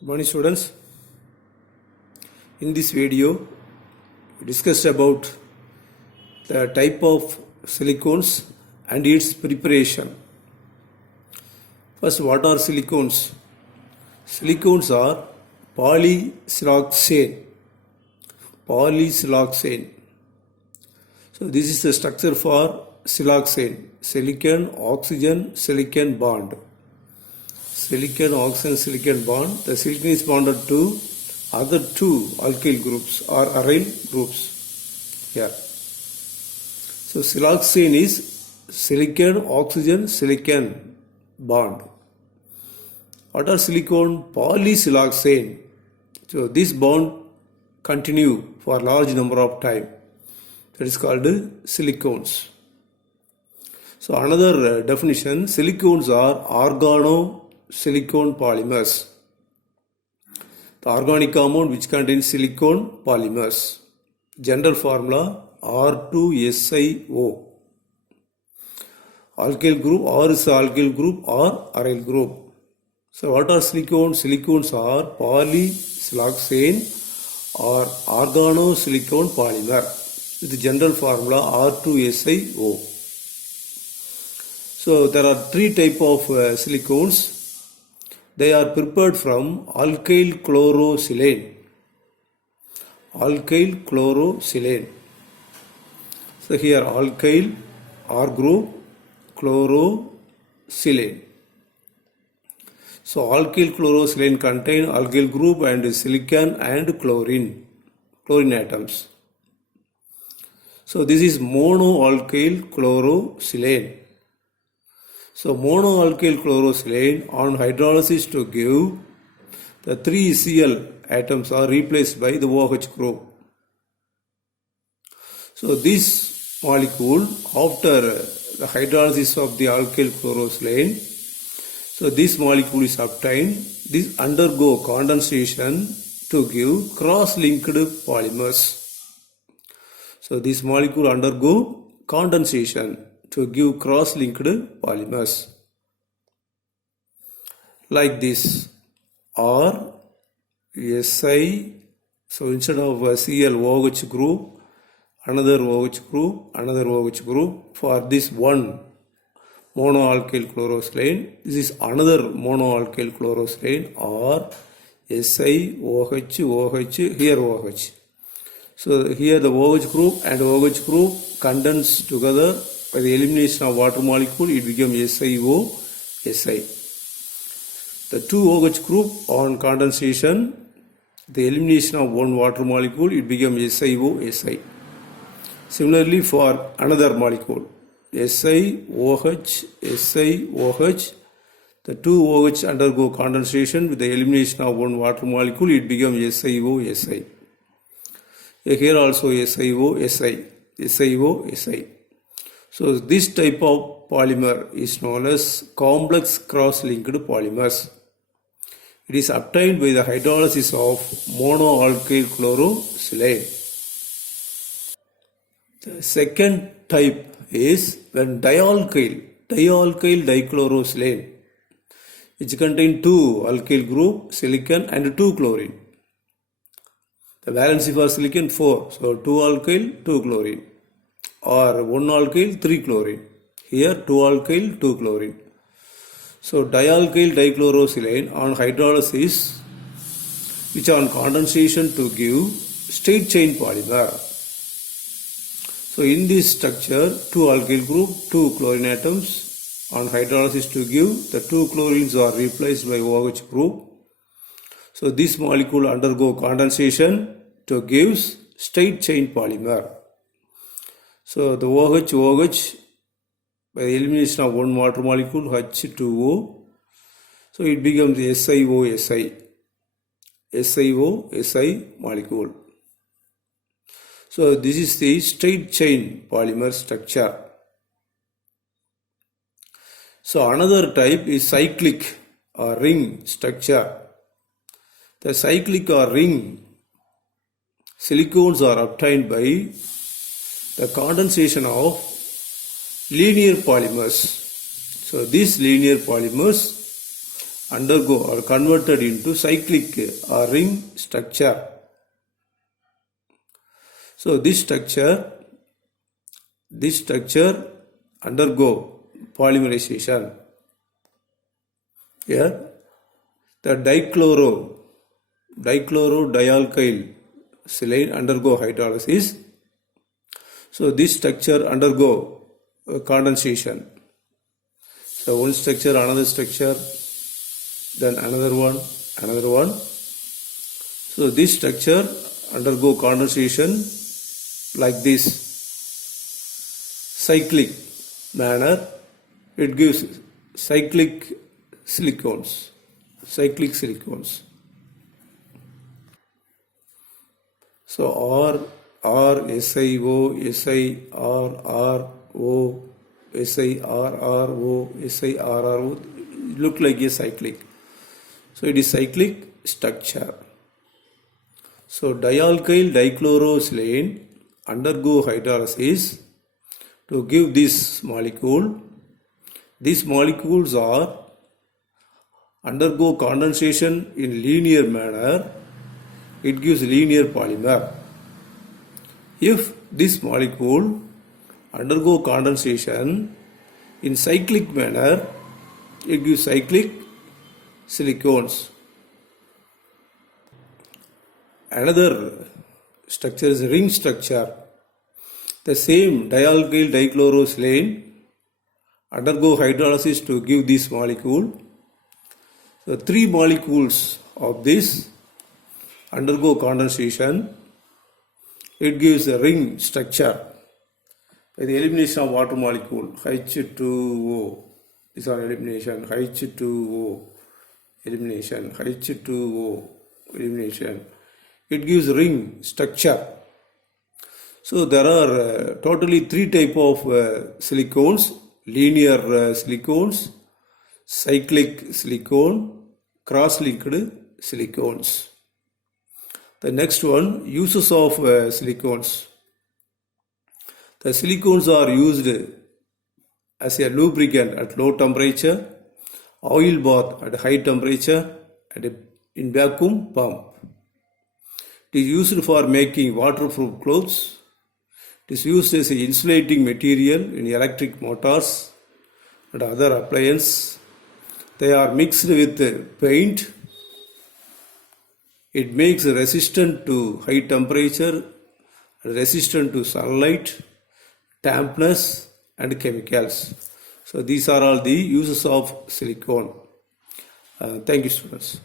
Good morning students. In this video we discussed about the type of silicones and its preparation. First, what are silicones? Silicones are polysiloxane. Polysiloxane. So this is the structure for siloxane. Silicon, oxygen, silicon bond. Silicon, oxygen, silicon bond. The silicon is bonded to other two alkyl groups or aryl groups here. So siloxane is silicon, oxygen, silicon bond. What are silicone? Polysiloxane. So this bond continue for a large number of time. That is called silicones. So another definition, silicones are organosilicon polymers. The organic compound which contains silicon polymers. General formula R2SiO. Alkyl group, R is alkyl group or aryl group. So what are silicones? Silicones are polysiloxane or organosilicon polymer with the general formula R2SiO. So there are three types of silicones. They are prepared from alkyl chlorosilane. Alkyl chlorosilane. So here alkyl R group, chlorosilane. So alkyl chlorosilane contain alkyl group and silicon and chlorine atoms. So this is monoalkyl chlorosilane. So monoalkyl chlorosilane on hydrolysis to give the 3 Cl atoms are replaced by the OH group. So this molecule after the hydrolysis of the alkyl chlorosilane, so this molecule is obtained, this undergo condensation to give cross-linked polymers. So this molecule undergo condensation to give cross-linked polymers. Like this, R, Si, so instead of Cl OH group, another OH group, another OH group. For this one monoalkyl chlorosilane, this is another monoalkyl chlorosilane, R, Si, OH, OH, here OH. So here the OH group and OH group condense together. By the elimination of water molecule, it becomes SiO, Si. The two OH group on condensation, the elimination of one water molecule, it becomes SiO, Si. Similarly for another molecule, SiOH, SiOH, the two OH undergo condensation with the elimination of one water molecule, it becomes SiO, Si. Here also SiO, Si, SiO, Si. So this type of polymer is known as complex cross-linked polymers. It is obtained by the hydrolysis of monoalkyl chlorosilane. The second type is when dialkyl dichlorosilane, which contain two alkyl group, silicon and 2 chlorine. The valency for silicon 4, so 2 alkyl, 2 chlorine. Or 1 alkyl, 3 chlorine. Here 2 alkyl, 2 chlorine. So dialkyl dichlorosilane on hydrolysis, which on condensation to give straight chain polymer. So in this structure, 2 alkyl group, 2 chlorine atoms on hydrolysis to give the 2 chlorines are replaced by OH group. So this molecule undergo condensation to give straight chain polymer. So the OH by the elimination of one water molecule H2O, so it becomes SiO, Si molecule. So this is the straight chain polymer structure. So another type is cyclic or ring structure. The cyclic or ring silicones are obtained by the condensation of linear polymers. So these linear polymers undergo or converted into cyclic or ring structure. So this structure undergo polymerization. Here the dichlorodialkyl silane undergo hydrolysis. So this structure undergo condensation. So one structure, another structure, then another one. So this structure undergo condensation like this cyclic manner. It gives cyclic silicones. So R, SiO, SiRRO, SiRRO, SiRRO look like a cyclic. So it is cyclic structure. So dialkyl dichlorosilane undergo hydrolysis to give this molecule. These molecules are undergo condensation in linear manner. It gives linear polymer. If this molecule undergo condensation in cyclic manner, it gives cyclic silicones. Another structure is ring structure. The same dialkyl dichlorosilane undergo hydrolysis to give this molecule. So 3 molecules of this undergo condensation. It gives a ring structure by the elimination of water molecule H2O. These are elimination H2O elimination H2O elimination. It gives ring structure. So there are totally 3 types of silicones: linear silicones, cyclic silicone, cross-linked silicones. The next one, uses of silicones. The silicones are used as a lubricant at low temperature, oil bath at high temperature, and in vacuum pump. It is used for making waterproof clothes. It is used as an insulating material in electric motors and other appliances. They are mixed with paint. It makes resistant to high temperature, resistant to sunlight, dampness and chemicals. So these are all the uses of silicone. Thank you, students.